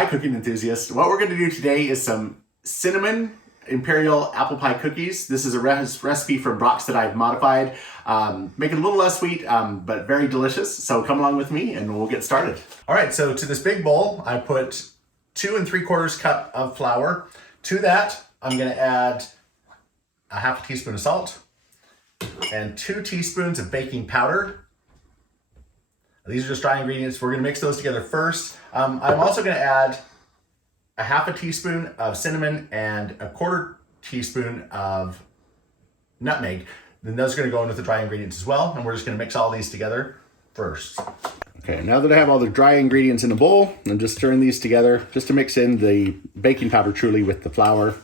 Hi cooking enthusiasts. What we're going to do today is some cinnamon Imperial apple pie cookies. This is a recipe from Brach that I've modified. Make it a little less sweet, but very delicious. So come along with me and we'll get started. All right, so to this big bowl, I put 2 3/4 cup of flour. To that, I'm gonna add a half a teaspoon of salt and 2 teaspoons of baking powder. These are just dry ingredients. We're gonna mix those together first. I'm also gonna add a half a teaspoon of cinnamon and a 1/4 teaspoon of nutmeg. Then those are gonna go in with the dry ingredients as well. And we're just gonna mix all these together first. Okay, now that I have all the dry ingredients in a bowl, I'm just stirring these together just to mix in the baking powder truly with the flour.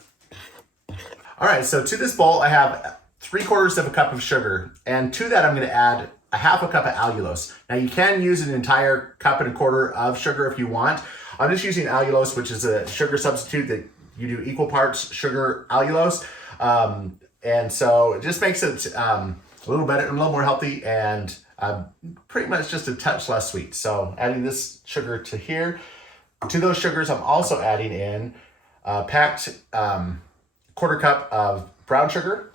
All right, so to this bowl, I have 3/4 cup of sugar. And to that, I'm gonna add a half a cup of allulose. Now you can use an entire 1.25 cups of sugar if you want. I'm just using allulose, which is a sugar substitute that you do equal parts sugar allulose. And so it just makes it a little better, a little more healthy, and pretty much just a touch less sweet. So adding this sugar to here. To those sugars, I'm also adding in a packed 1/4 cup of brown sugar.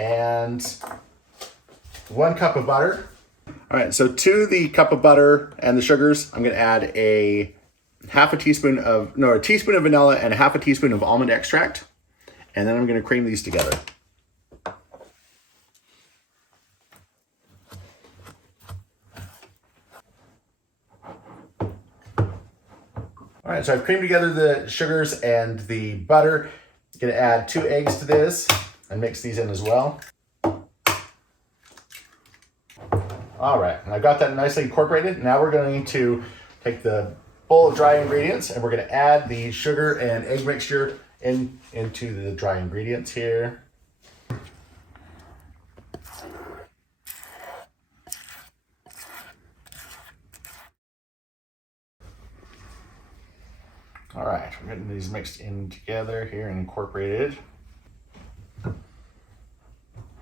And 1 cup of butter. All right, so to the cup of butter and the sugars, I'm gonna add a teaspoon of vanilla and a half a teaspoon of almond extract. And then I'm gonna cream these together. All right, so I've creamed together the sugars and the butter. I'm gonna add 2 eggs to this and mix these in as well. All right, and I've got that nicely incorporated. Now we're going to take the bowl of dry ingredients and we're going to add the sugar and egg mixture into the dry ingredients here. All right, we're getting these mixed in together here and incorporated.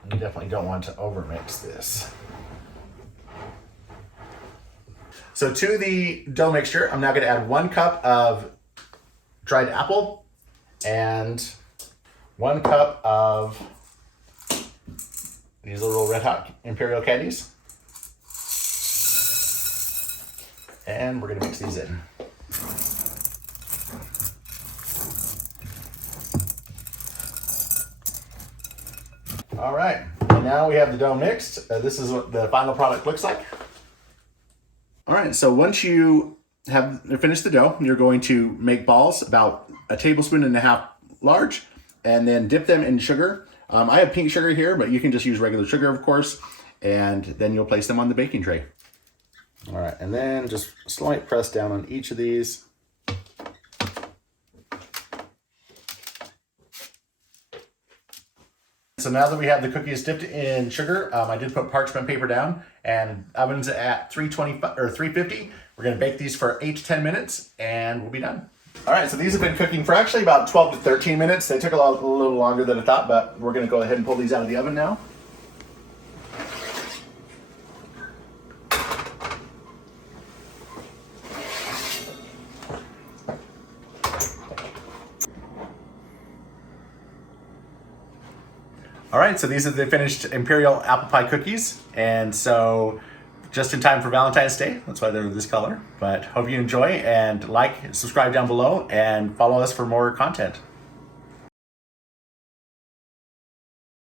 You definitely don't want to overmix this. So to the dough mixture, I'm now gonna add 1 cup of dried apple and 1 cup of these little red hot Imperial candies. And we're gonna mix these in. All right, and now we have the dough mixed. This is what the final product looks like. All right, so once you have finished the dough, you're going to make balls about 1.5 tablespoons large, and then dip them in sugar. I have pink sugar here, but you can just use regular sugar, of course, and then you'll place them on the baking tray. All right, and then just slight press down on each of these. So now that we have the cookies dipped in sugar, I did put parchment paper down, and oven's at 325 or 350. We're gonna bake these for 8 to 10 minutes and we'll be done. All right, so these have been cooking for actually about 12 to 13 minutes. They took a little longer than I thought, but we're gonna go ahead and pull these out of the oven now. All right, so these are the finished Imperial apple pie cookies. And so just in time for Valentine's Day, that's why they're this color. But hope you enjoy, and like, subscribe down below, and follow us for more content.